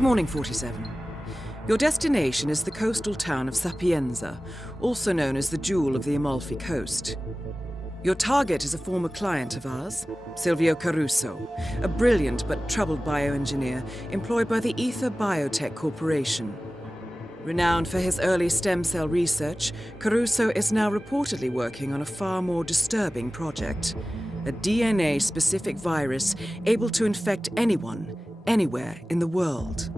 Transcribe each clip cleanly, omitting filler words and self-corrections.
Good morning, 47. Your destination is the coastal town of Sapienza, also known as the Jewel of the Amalfi Coast. Your target is a former client of ours, Silvio Caruso, a brilliant but troubled bioengineer employed by the Ether Biotech Corporation. Renowned for his early stem cell research, Caruso is now reportedly working on a far more disturbing project, a DNA-specific virus able to infect anyone, anywhere in the world.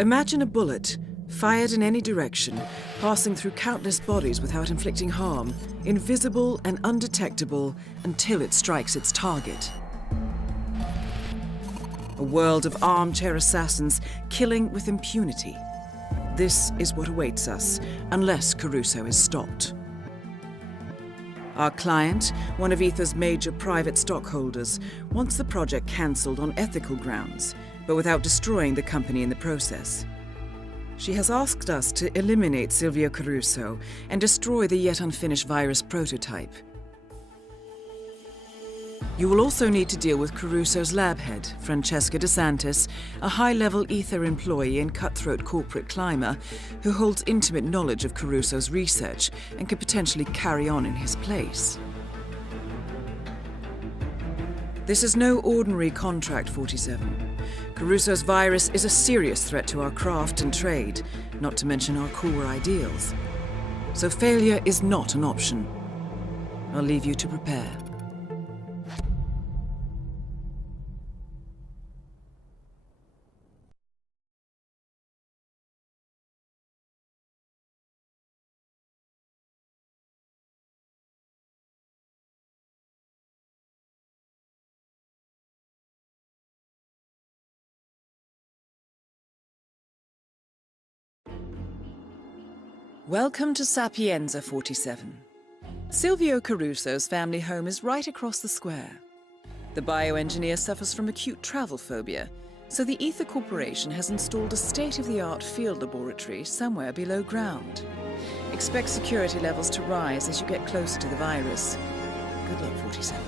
Imagine a bullet, fired in any direction, passing through countless bodies without inflicting harm, invisible and undetectable until it strikes its target. A world of armchair assassins killing with impunity. This is what awaits us, unless Caruso is stopped. Our client, one of Ether's major private stockholders, wants the project cancelled on ethical grounds, but without destroying the company in the process. She has asked us to eliminate Silvio Caruso and destroy the yet unfinished virus prototype. You will also need to deal with Caruso's lab head, Francesca DeSantis, a high-level Ether employee and cutthroat corporate climber who holds intimate knowledge of Caruso's research and could potentially carry on in his place. This is no ordinary contract, 47. Caruso's virus is a serious threat to our craft and trade, not to mention our core ideals. So failure is not an option. I'll leave you to prepare. Welcome to Sapienza, 47. Silvio Caruso's family home is right across the square. The bioengineer suffers from acute travel phobia, so the Ether Corporation has installed a state-of-the-art field laboratory somewhere below ground. Expect security levels to rise as you get closer to the virus. Good luck, 47.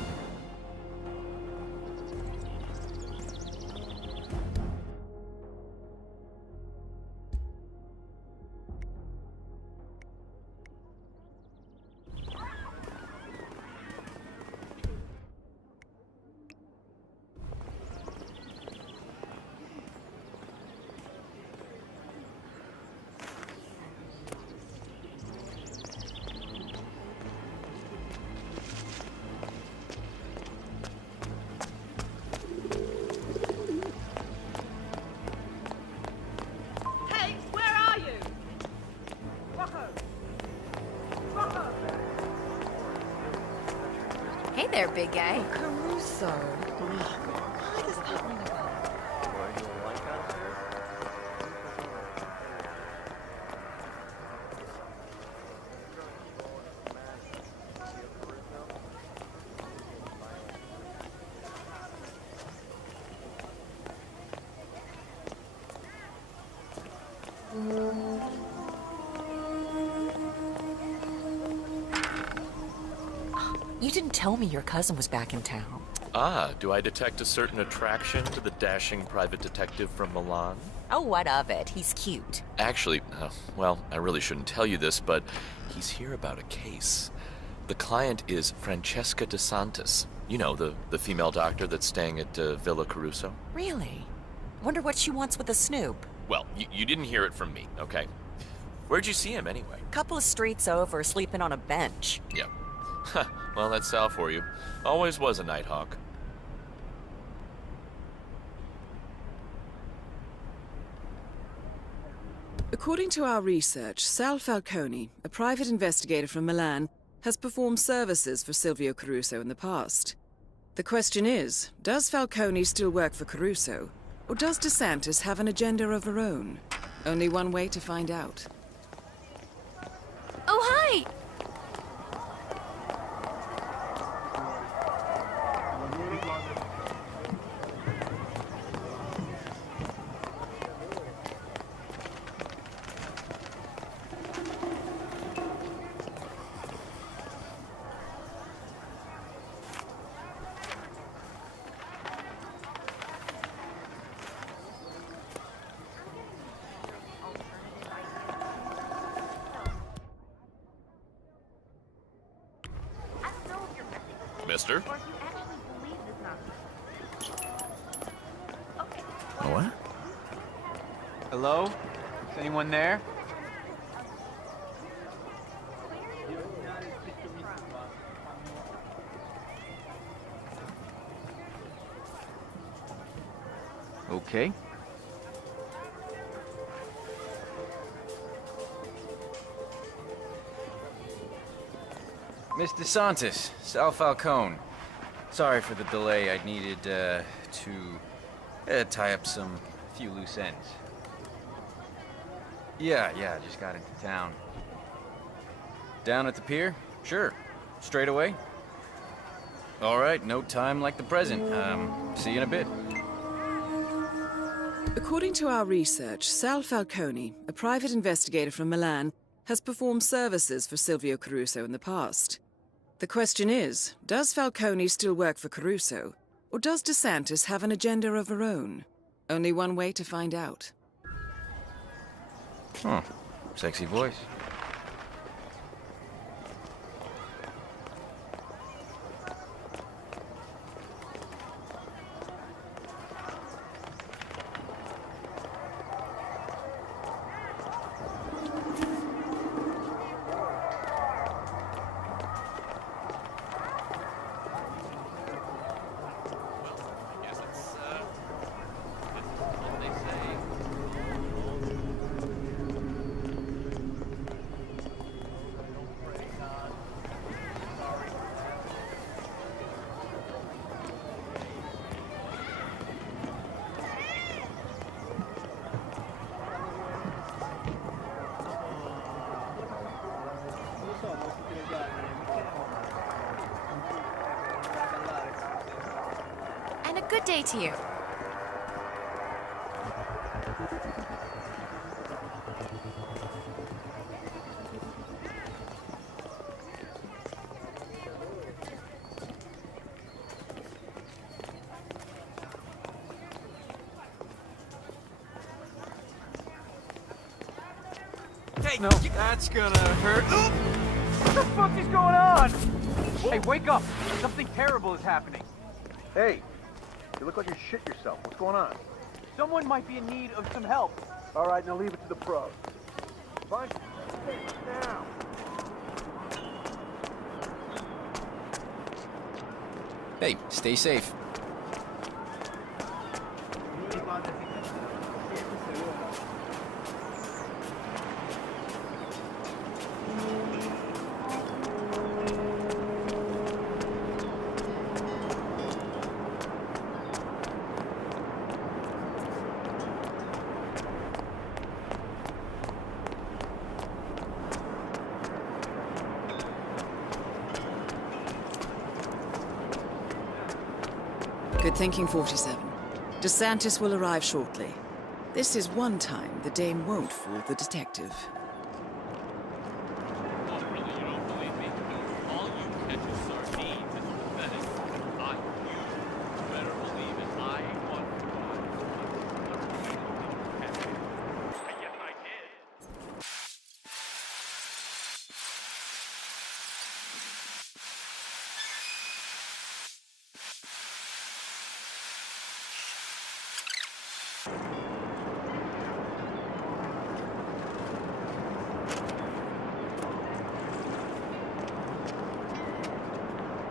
Hey there, big guy. Oh, Caruso. Why does that ring a bell? You didn't tell me your cousin was back in town. Ah, do I detect a certain attraction to the dashing private detective from Milan? Oh, what of it? He's cute. Actually, well, I really shouldn't tell you this, but he's here about a case. The client is Francesca DeSantis. You know, the female doctor that's staying at Villa Caruso. Really? Wonder what she wants with a snoop. Well, you didn't hear it from me, okay? Where'd you see him anyway? Couple of streets over, sleeping on a bench. Yeah. Well, that's Sal for you. Always was a nighthawk. According to our research, Sal Falcone, a private investigator from Milan, has performed services for Silvio Caruso in the past. The question is, does Falcone still work for Caruso, or does DeSantis have an agenda of her own? Only one way to find out. Oh, hi! mister. What? Hello? Is anyone there? Okay. Miss DeSantis, Sal Falcone. Sorry for the delay. I needed to tie up some few loose ends. Yeah, just got into town. Down at the pier? Sure. Straight away? All right, no time like the present. See you in a bit. According to our research, Sal Falcone, a private investigator from Milan, has performed services for Silvio Caruso in the past. The question is, does Falcone still work for Caruso, or does DeSantis have an agenda of her own? Only one way to find out. Huh. Sexy voice. And a good day to you. Hey, no, that's gonna hurt. What the fuck is going on? Hey, wake up! Something terrible is happening. Hey, you look like you shit yourself. What's going on? Someone might be in need of some help. All right, now leave it to the pros. Fine. Now. Hey, stay safe. Good thinking, 47. DeSantis will arrive shortly. This is one time the dame won't fool the detective.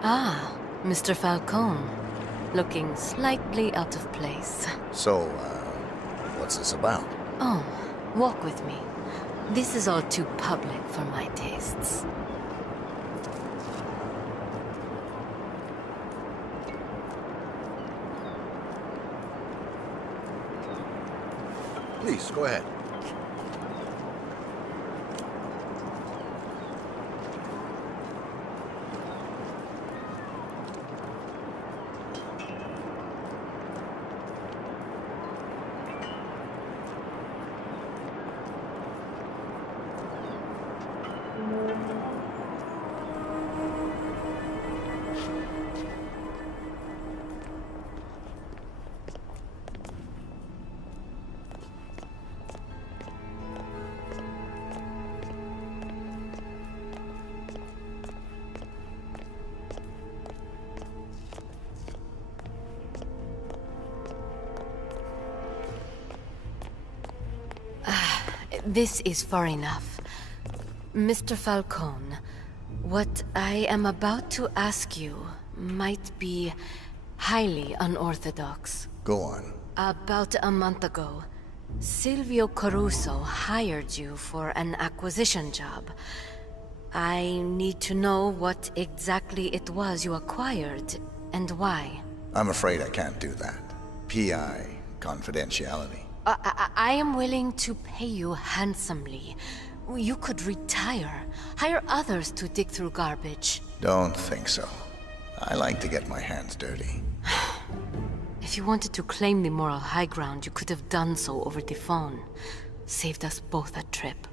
Ah, Mr. Falcone. Looking slightly out of place. So, what's this about? Oh, walk with me. This is all too public for my tastes. Please, go ahead. This is far enough. Mr. Falcone, what I am about to ask you might be highly unorthodox. Go on. About a month ago, Silvio Caruso hired you for an acquisition job. I need to know what exactly it was you acquired, and why. I'm afraid I can't do that. PI, confidentiality. I am willing to pay you handsomely. You could retire, hire others to dig through garbage. Don't think so. I like to get my hands dirty. If you wanted to claim the moral high ground, you could have done so over the phone. Saved us both a trip.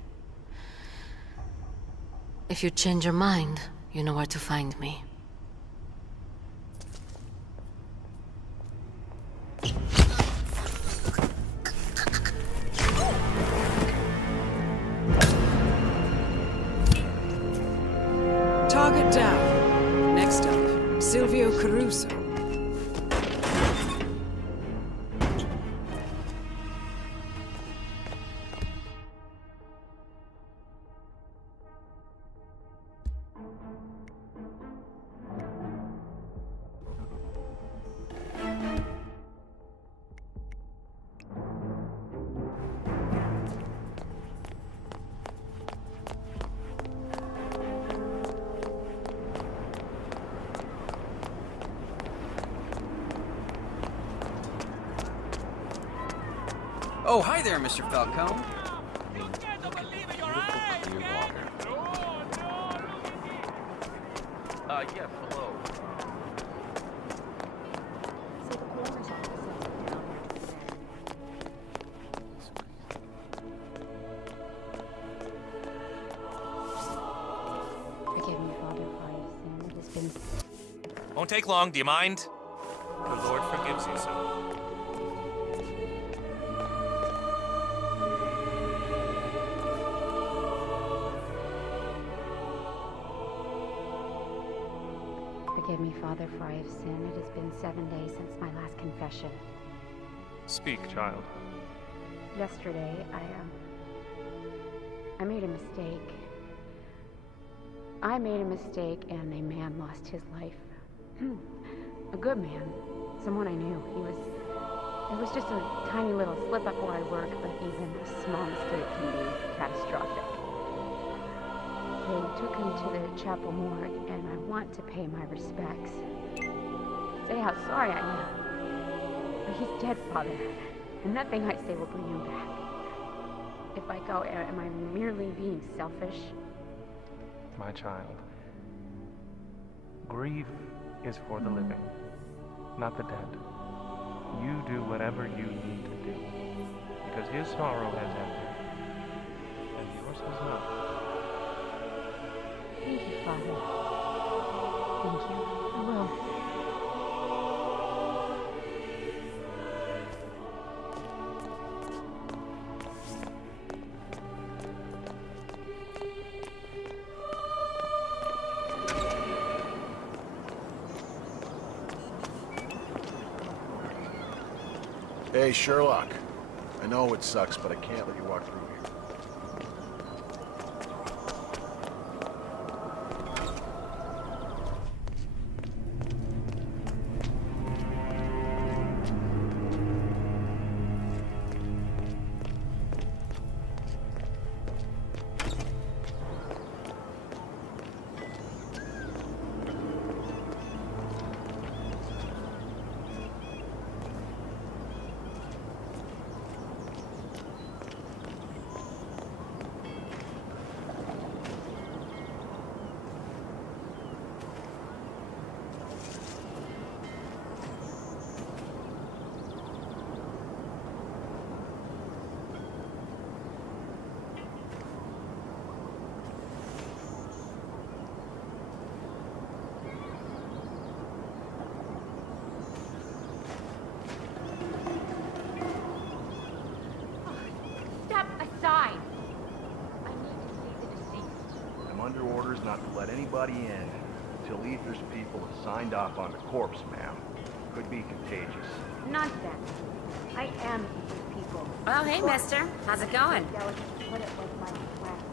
If you change your mind, you know where to find me. Target down. Next up, Silvio Caruso. Oh, hi there, Mr. Falcone. Yes, hello. Forgive me, Father, for I have sinned. It has been... Won't take long, do you mind? The Lord forgives you, son. Forgive me, Father, for I have sinned. It has been 7 days since my last confession. Speak, child. Yesterday, I made a mistake. I made a mistake, and a man lost his life. A good man. Someone I knew. It was just a tiny little slip-up where I work, but even a small mistake can be catastrophic. They took him to the chapel morgue, and I want to pay my respects. Say how sorry I am. But he's dead, Father, and nothing I say will bring him back. If I go, am I merely being selfish? My child, grief is for the living, not the dead. You do whatever you need to do, because his sorrow has ended, and yours has not. Thank you, Father. Thank you. I will. Hey, Sherlock. I know it sucks, but I can't let you walk through here. Under orders not to let anybody in until Ether's people have signed off on the corpse, ma'am. could be contagious. Nonsense. I am eating people. Well, hey, mister. How's it going? Put it like my flat.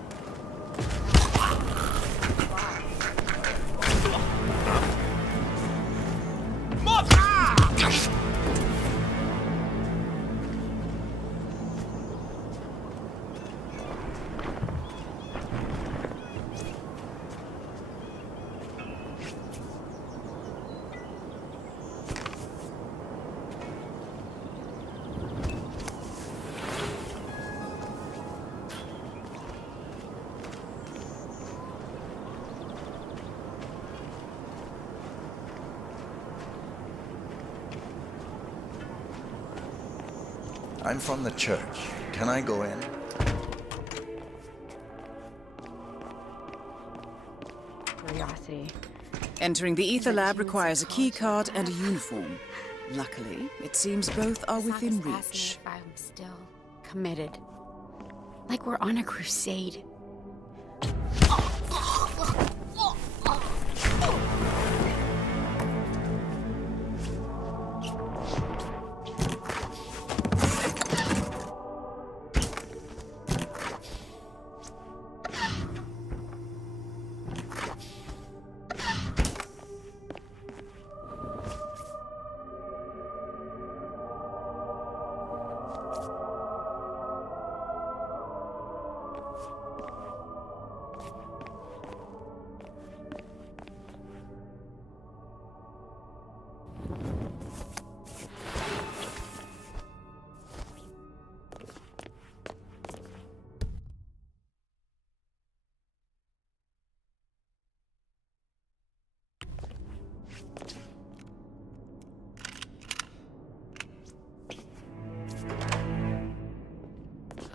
I'm from the church. Can I go in? Curiosity. Entering the ether lab requires a key card and a uniform. Luckily, it seems both are within reach. If I'm still committed. Like we're on a crusade.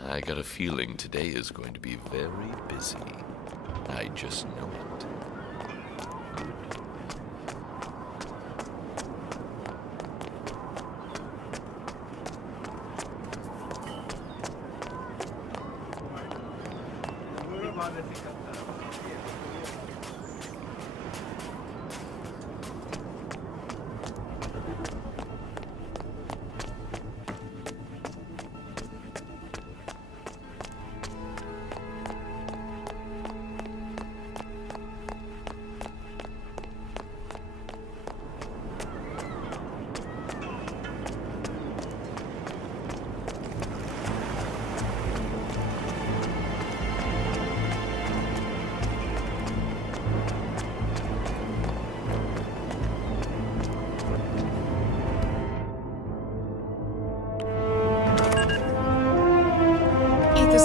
I got a feeling today is going to be very busy. I just know it.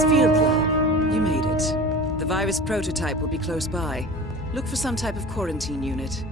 Field lab. You made it. The virus prototype will be close by. Look for some type of quarantine unit.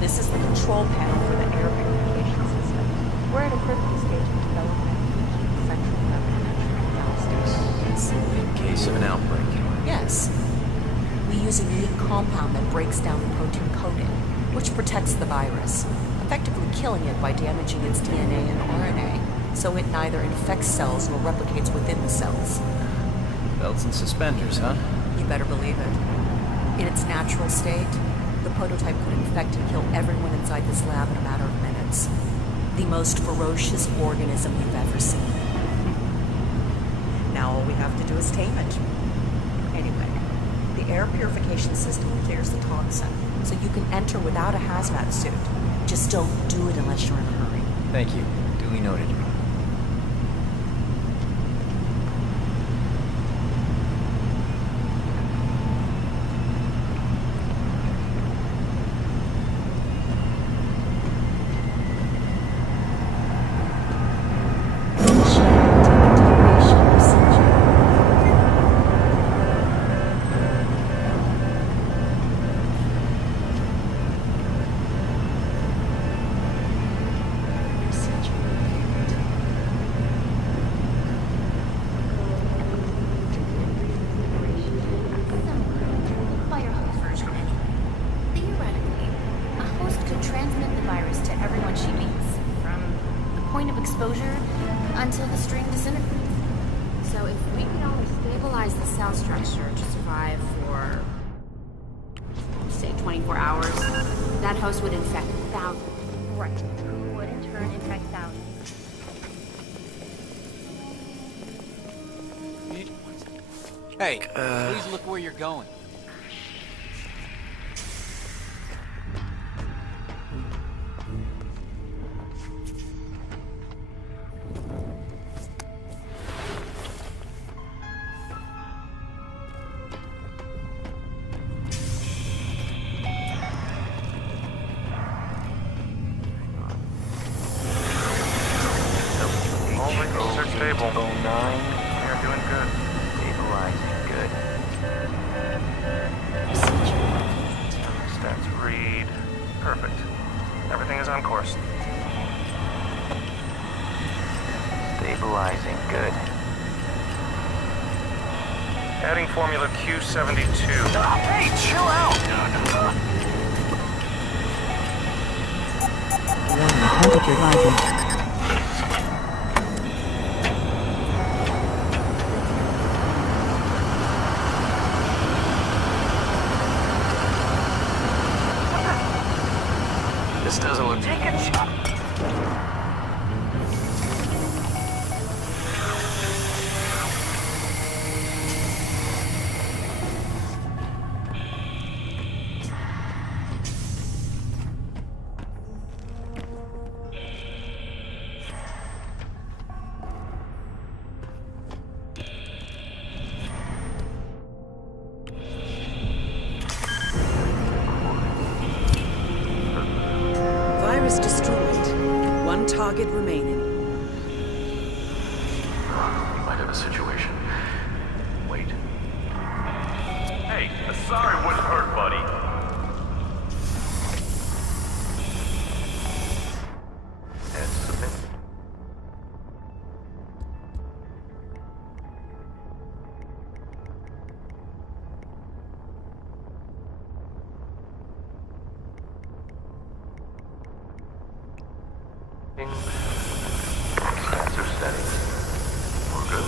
This is the control panel for the air purification system. We're at a critical stage of development in the central diagnostic. In case of an outbreak. Yes. We use a unique compound that breaks down the protein coding. which protects the virus, effectively killing it by damaging its DNA and RNA, so it neither infects cells nor replicates within the cells. Belts and suspenders, huh? You better believe it. In its natural state, the prototype could infect and kill everyone inside this lab in a matter of minutes. The most ferocious organism you've ever seen. Now all we have to do is tame it. Anyway, the air purification system clears the toxin, so you can enter without a hazmat suit. Just don't do it unless you're in a hurry. Thank you. Duly noted. Until the string disintegrates. So if we could only stabilize the cell structure to survive for, say, 24 hours, that host would infect thousands. Right. Who would in turn infect thousands. Hey, please look where you're going. Stabilizing, good. Adding formula Q72. Hey, chill out! Temperature rising. This doesn't look... Take a shot! Destroyed. One target remaining. We might have a situation. Wait. Hey, sorry wouldn't hurt, buddy. And submit. Sensor settings. We're good.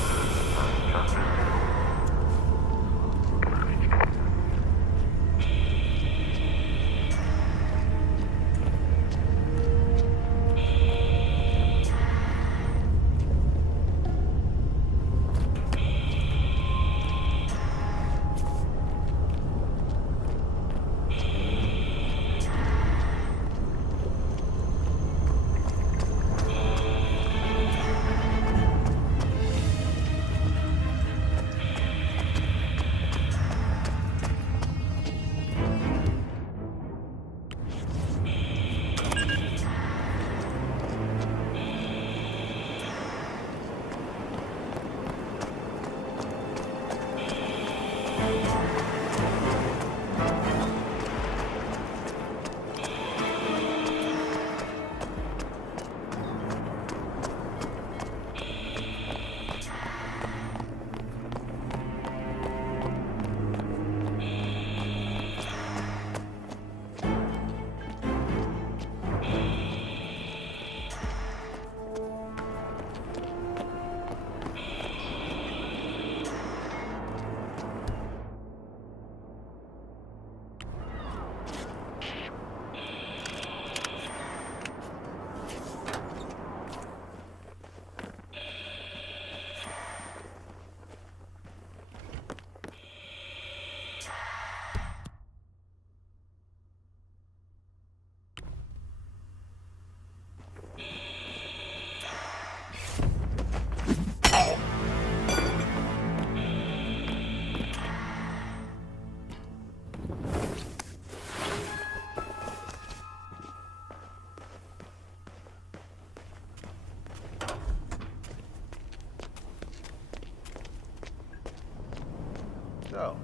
So,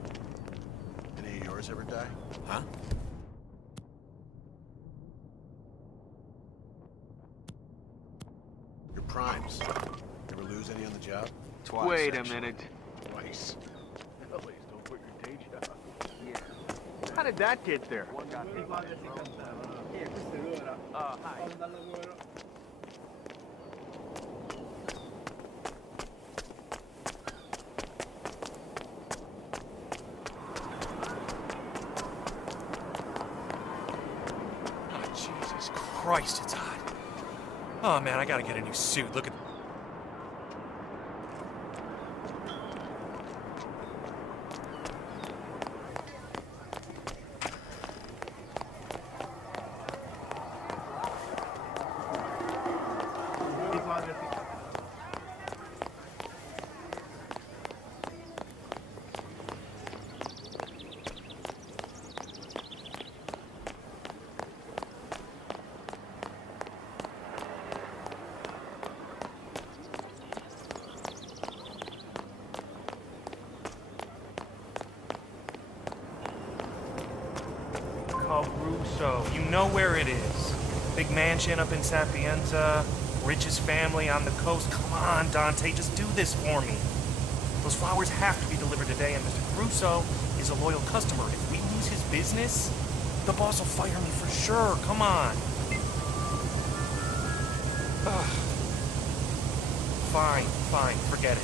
any of yours ever die? Huh? Your primes. Ever lose any on the job? Twice. Wait a actually. minute. Twice. Please don't put your day job. Yeah. How did that get there? Oh, Jesus Christ, it's hot. Oh man, I gotta get a new suit. Look at. Caruso, you know where it is. Big mansion up in Sapienza, richest family on the coast. Come on, Dante, just do this for me. Those flowers have to be delivered today, and Mr. Caruso is a loyal customer. If we lose his business, the boss will fire me for sure. Come on. Ugh. Fine, forget it.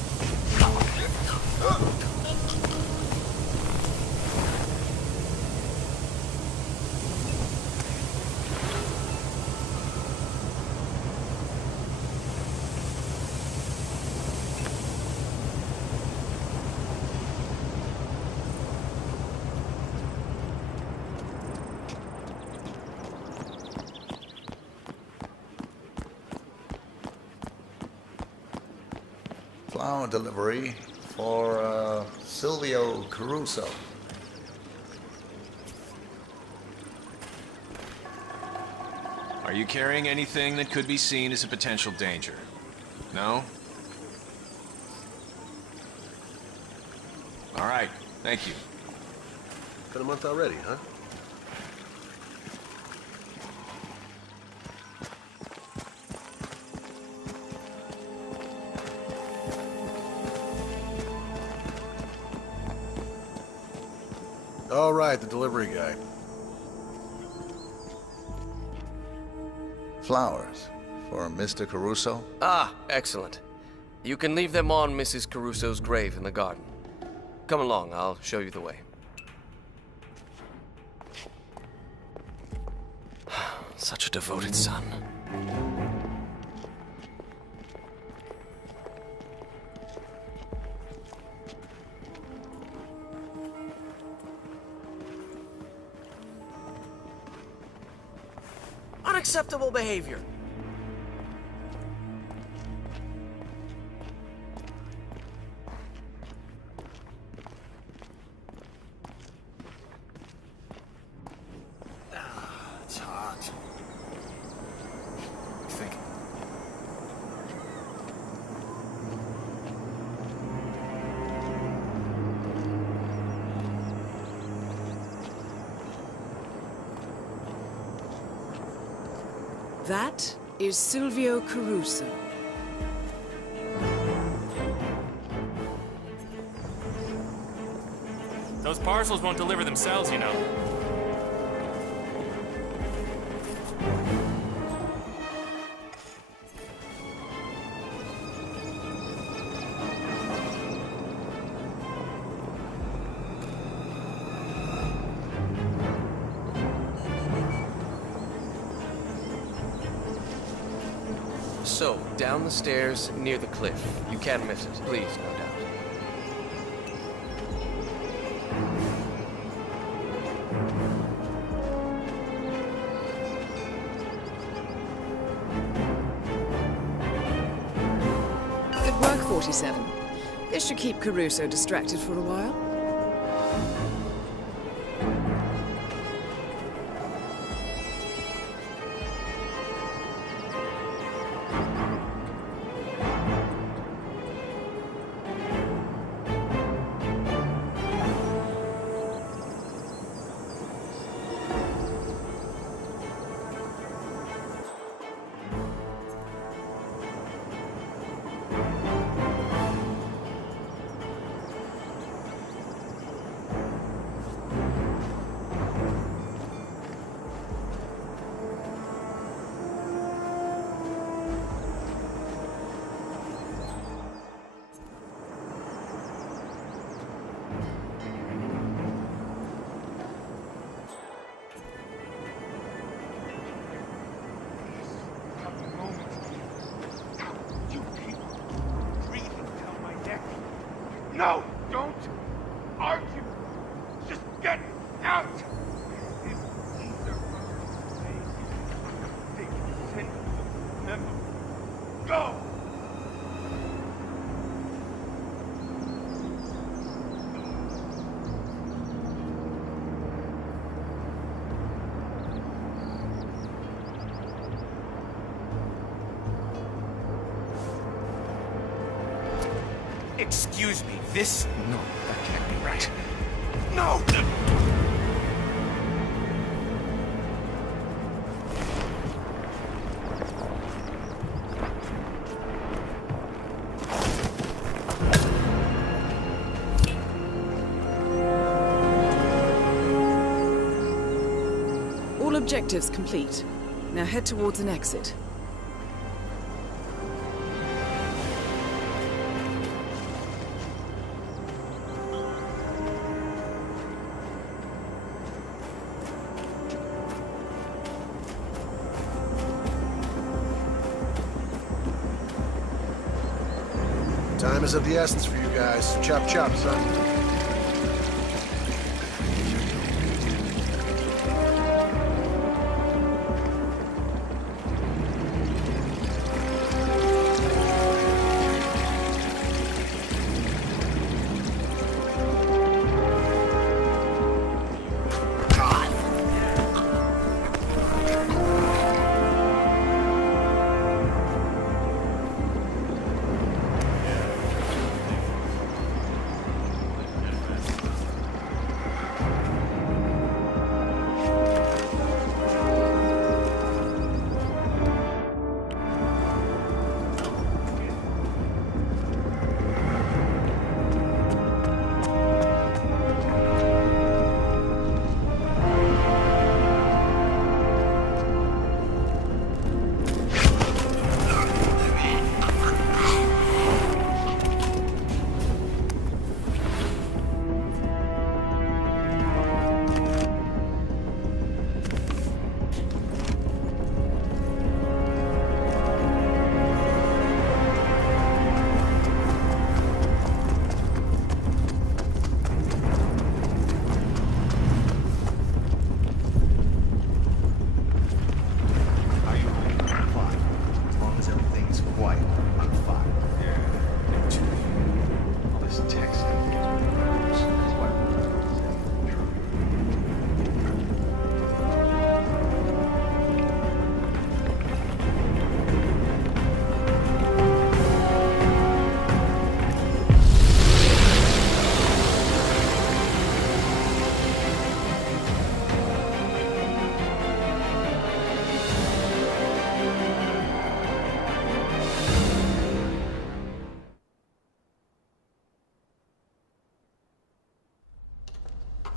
Flower delivery for Silvio Caruso. Are you carrying anything that could be seen as a potential danger? No? All right, thank you. Been a month already, huh? All right, the delivery guy. Flowers for Mr. Caruso. Ah, excellent. You can leave them on Mrs. Caruso's grave in the garden. Come along, I'll show you the way. Such a devoted son. Unacceptable behavior. It's hot. I think. That is Silvio Caruso. Those parcels won't deliver themselves, you know. So, down the stairs near the cliff. You can't miss it, please, no doubt. Good work, 47. This should keep Caruso distracted for a while. No, don't argue. Just get out. If either murder they can send you the memo. Go. Excuse me, this... No, that can't be right. No! All objectives complete. Now head towards an exit. Time is of the essence for you guys. Chop chop, son.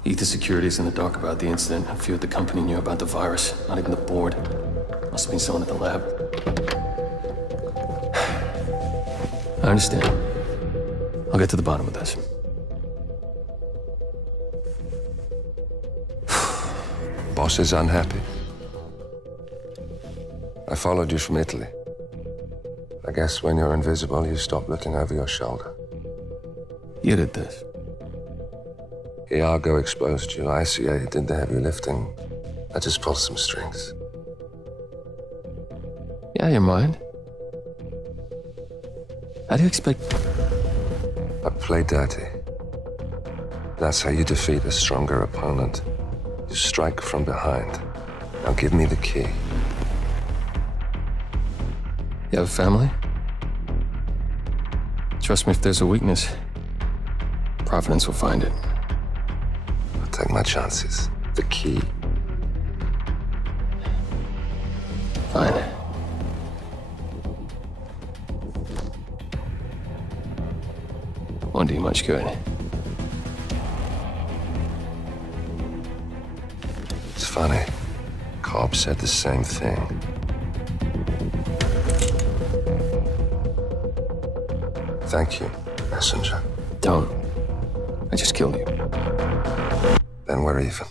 Ether Security's in the dark about the incident. A few at the company knew about the virus. Not even the board. Must have been someone at the lab. I understand. I'll get to the bottom of this. Boss is unhappy. I followed you from Italy. I guess when you're invisible, you stop looking over your shoulder. You did this. Iago exposed you. ICA did the heavy lifting. I just pulled some strings. Yeah, you mind? How do you expect... I play dirty. That's how you defeat a stronger opponent. You strike from behind. Now give me the key. You have a family? Trust me, if there's a weakness, Providence will find it. I'll take my chances. The key. Fine. Won't do you much good. It's funny. Cobb said the same thing. Thank you, messenger. Don't. I just killed you. Then we're even.